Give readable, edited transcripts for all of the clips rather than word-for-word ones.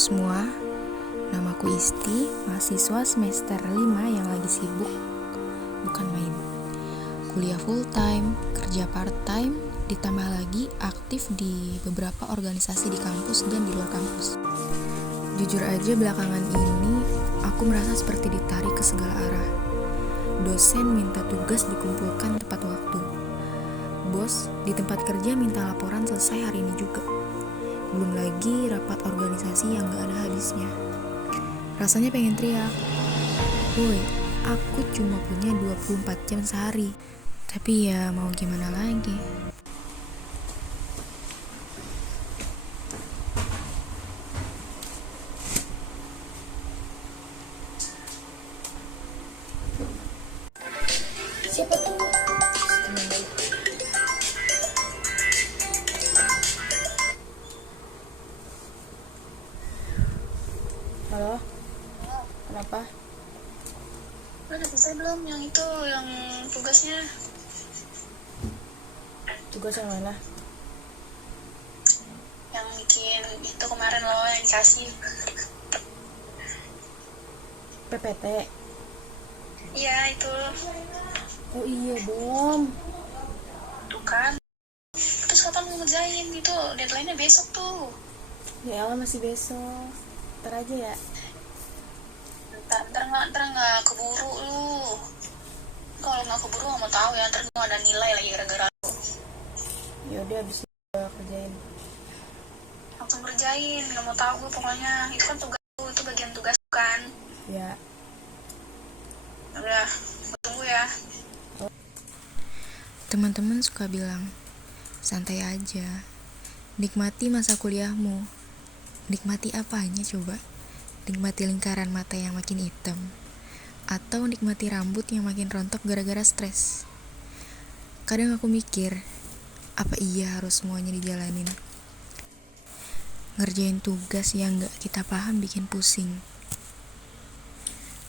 semua, namaku Isti, mahasiswa semester 5 yang lagi sibuk, bukan main. Kuliah full time, kerja part time, ditambah lagi aktif di beberapa organisasi di kampus dan di luar kampus. Jujur aja belakangan ini, aku merasa seperti ditarik ke segala arah. Dosen minta tugas dikumpulkan tepat waktu. Bos di tempat kerja minta laporan selesai hari ini juga. Belum lagi rapat organisasi yang gak ada habisnya. Rasanya pengen teriak, "Woi, aku cuma punya 24 jam sehari." Tapi ya mau gimana lagi. Siapa tuh? Halo? Kenapa? Udah selesai belum yang itu, yang tugasnya? Tugas yang mana? Yang bikin itu kemarin loh, yang dikasih. PPT? Iya, itu. Oh iya belum. Tuh kan. Terus kapan mau ngerjain itu? Deadline-nya besok tuh. Ya Allah masih besok. Ntar aja ya. Ntar nggak keburu lu. Kalau nggak keburu nggak mau tahu ya, ntar gua ada nilai lagi gara-gara lu. Ya udah habis kerjain. Langsung kerjain, nggak mau tahu gue pokoknya. Itu kan tugas lu, itu bagian tugas kan. Ya. Udah, gue tunggu ya. Teman-teman suka bilang, santai aja, nikmati masa kuliahmu. Nikmati apanya coba? Nikmati lingkaran mata yang makin hitam, atau nikmati rambut yang makin rontok gara-gara stres? Kadang aku mikir, apa iya harus semuanya dijalanin? Ngerjain tugas yang gak kita paham bikin pusing.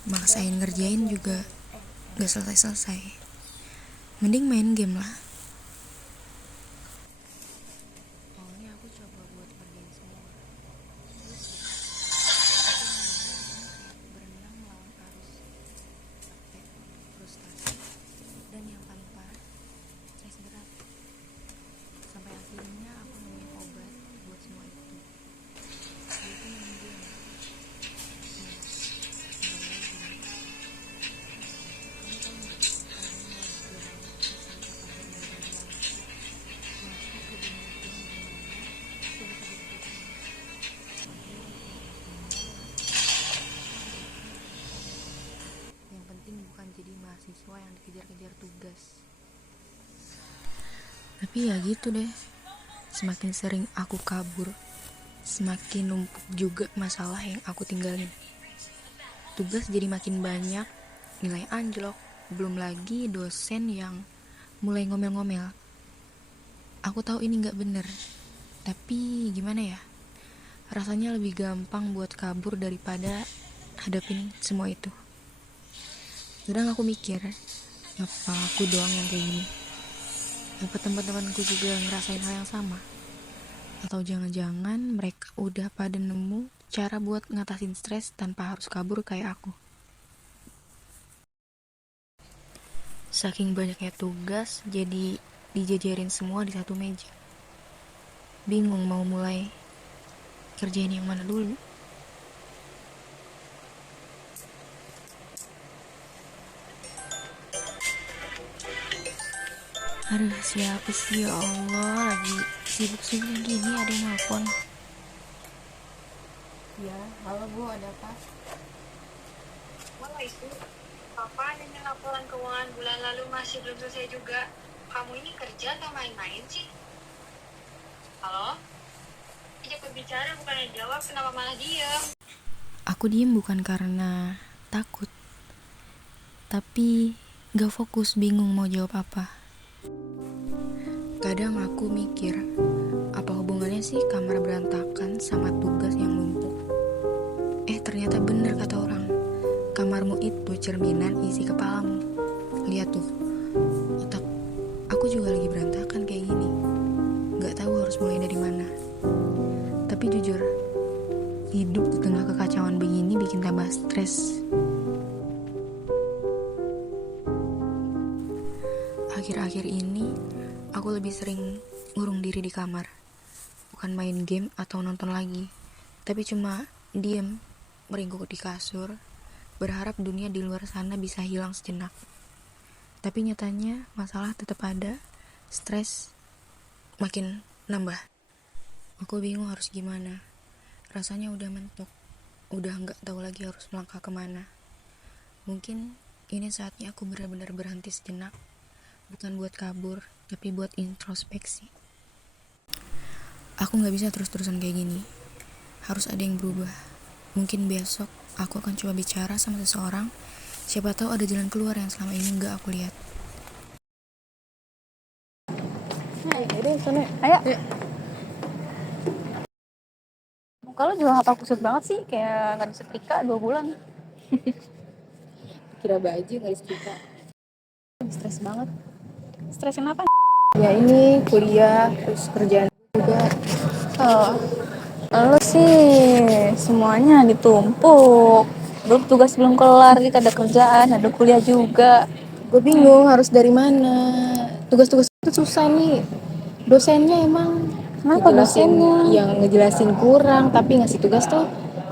Maksain ngerjain juga gak selesai-selesai. Mending main game lah. Awalnya aku coba buat ngerjain semua. Terus berenang melawan arus, capek, frustasi, dan yang paling parah, stres berat. Sampai akhirnya aku nemuin obat buat semua itu. Yaitu main game. Kamu tahu nggak? Kadang lega sesaat apa benar bilang masuk ke dunia game dimana aku bisa berpikir yang penting bukan jadi mahasiswa yang dikejar-kejar tugas. Tapi ya gitu deh, semakin sering aku kabur, semakin numpuk juga masalah yang aku tinggalin. Tugas jadi makin banyak, nilai anjlok, belum lagi dosen yang mulai ngomel-ngomel. Aku tahu ini gak bener, tapi gimana ya, rasanya lebih gampang buat kabur daripada hadapin semua itu. Kadang aku mikir, apa aku doang yang kayak gini? Apa teman-temanku juga ngerasain hal yang sama? Atau jangan-jangan mereka udah pada nemu cara buat ngatasin stres tanpa harus kabur kayak aku? Saking banyaknya tugas, jadi dijajarin semua di satu meja. Bingung mau mulai kerjain yang mana dulu. Aduh, siapa sih ya Allah, lagi sibuk-sibuk gini ada yang nelfon. Ya, halo Bu, ada apa? Malah itu, Papa ini laporan keuangan bulan lalu masih belum selesai juga. Kamu ini kerja atau main-main sih? Halo? Ajak berbicara bukannya jawab, kenapa malah diam? Aku diem bukan karena takut, tapi gak fokus, bingung mau jawab apa. Kadang aku mikir, apa hubungannya sih kamar berantakan sama tugas yang numpuk? Ternyata bener kata orang, kamarmu itu cerminan isi kepalamu. Lihat tuh, otak aku juga lagi berantakan kayak gini. Gak tahu harus mulai dari mana. Tapi jujur, hidup bikin tambah stres. Akhir-akhir ini aku lebih sering ngurung diri di kamar. Bukan main game atau nonton lagi, tapi cuma diem, meringkuk di kasur, berharap dunia di luar sana bisa hilang sejenak. Tapi nyatanya masalah tetap ada, stres makin nambah. Aku bingung harus gimana. Rasanya udah mentok, udah nggak tahu lagi harus melangkah kemana. Mungkin ini saatnya aku benar-benar berhenti sejenak, bukan buat kabur, tapi buat introspeksi. Aku nggak bisa terus-terusan kayak gini. Harus ada yang berubah. Mungkin besok aku akan coba bicara sama seseorang. Siapa tahu ada jalan keluar yang selama ini nggak aku lihat. Ayo, sana. Ayo. Muka lo juga apa kusut banget sih, kayak nggak disetrika 2 bulan. Kira baju nggak disetrika. Stres banget. Stres kenapa? Ya ini kuliah, terus kerjaan juga. Oh, lo sih semuanya ditumpuk. Belum tugas belum kelar, kita ada kerjaan, ada kuliah juga. Gue bingung harus dari mana. Tugas-tugas itu susah nih. Dosennya emang Kenapa dosennya? yang ngejelasin kurang, tapi ngasih tugas tuh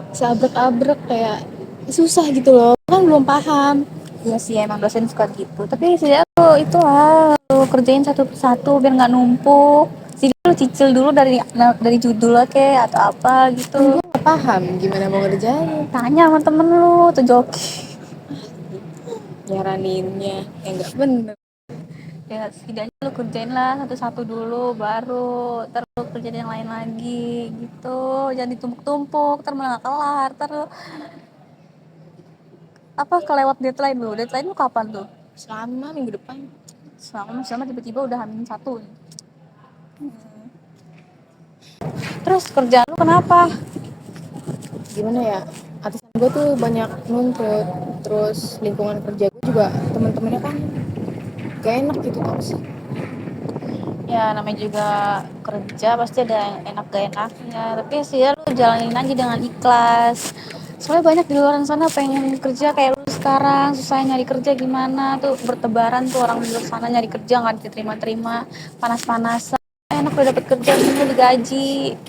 seabrek-abrek, kayak susah gitu loh. Kan belum paham. Iya sih, emang dosen suka gitu. Tapi saya tuh itu lo kerjain satu persatu biar nggak numpuk. Jadi lo cicil dulu dari judul kayak atau apa gitu. Gue gak paham gimana mau ngerjain. Tanya sama temen lu tuh joki. Nyaraninnya yang nggak bener. Ya setidaknya lu kerjain lah satu-satu dulu, baru ntar lu kerjain yang lain lagi gitu. Jangan ditumpuk-tumpuk, ntar malah gak kelar. Ntar lu kelewat deadline lu. Deadline lu kapan tuh? Selama minggu depan. Selama tiba-tiba udah H-1 nih. Terus kerjaan lu kenapa? Gimana ya, atasan gue tuh banyak nuntut, terus lingkungan kerja gue juga teman-temannya kan gak enak gitu toksik. Ya namanya juga kerja pasti ada yang enak gak enaknya. Tapi sih ya lu jalanin aja dengan ikhlas. Soalnya banyak di luar sana pengen kerja kayak lu sekarang, susah nyari kerja gimana tuh, bertebaran tuh orang di luar sana nyari kerja nggak diterima-terima, panas-panasan. Enak udah dapet kerja semua digaji.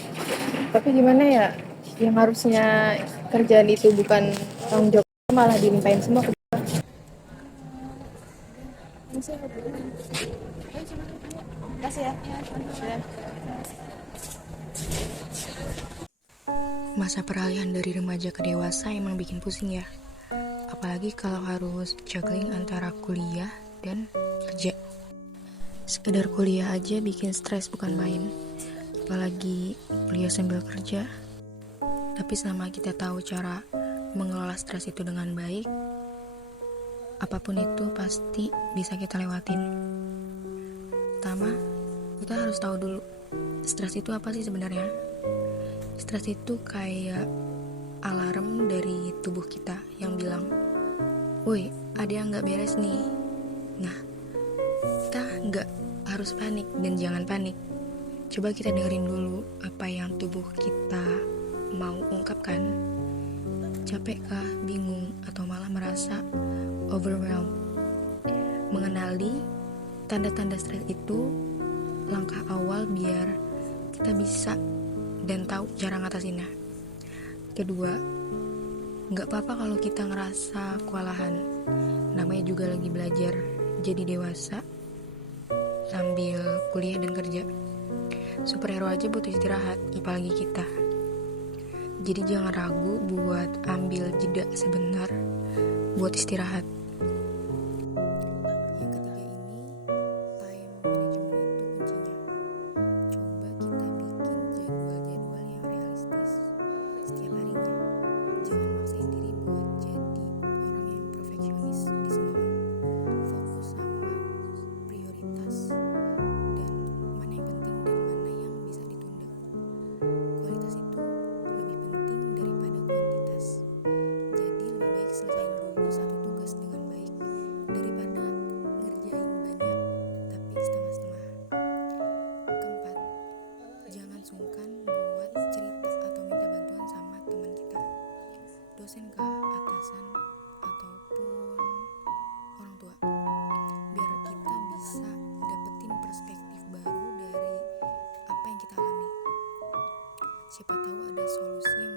Tapi gimana ya, yang harusnya kerjaan itu bukan tanggung jawab malah dilimpahin semua ke Masa peralihan dari remaja ke dewasa emang bikin pusing ya. Apalagi kalau harus juggling antara kuliah dan kerja. Sekedar kuliah aja bikin stres bukan main. Apalagi kuliah sambil kerja. Tapi selama kita tahu cara mengelola stres itu dengan baik, apapun itu pasti bisa kita lewatin. Pertama, kita harus tahu dulu stres itu apa sih sebenarnya. Stres itu kayak alarm dari tubuh kita yang bilang, woi ada yang gak beres nih. Nah, kita gak harus panik dan jangan panik. Coba kita dengerin dulu apa yang tubuh kita mau ungkapkan. Capek kah, bingung, atau malah merasa overwhelmed? Mengenali tanda-tanda stres itu langkah awal biar kita bisa dan tahu cara ngatasinnya. Kedua, gak apa-apa kalau kita ngerasa kewalahan. Namanya juga lagi belajar jadi dewasa sambil kuliah dan kerja. Superhero aja butuh istirahat, apalagi kita. Jadi jangan ragu buat ambil jeda sebentar buat istirahat. Yang ketiga ini, time management itu kuncinya. Coba kita bikin jadwal-jadwal yang realistis setiap harinya. Jangan maksain diri buat jadi orang yang perfeksionis di semua hal. Fokus sama prioritas dan mana yang penting dan mana yang bisa ditunda. Kualitas itu lebih penting daripada kuantitas. Jadi lebih baik selesaiin dulu satu tugas dengan solusi yang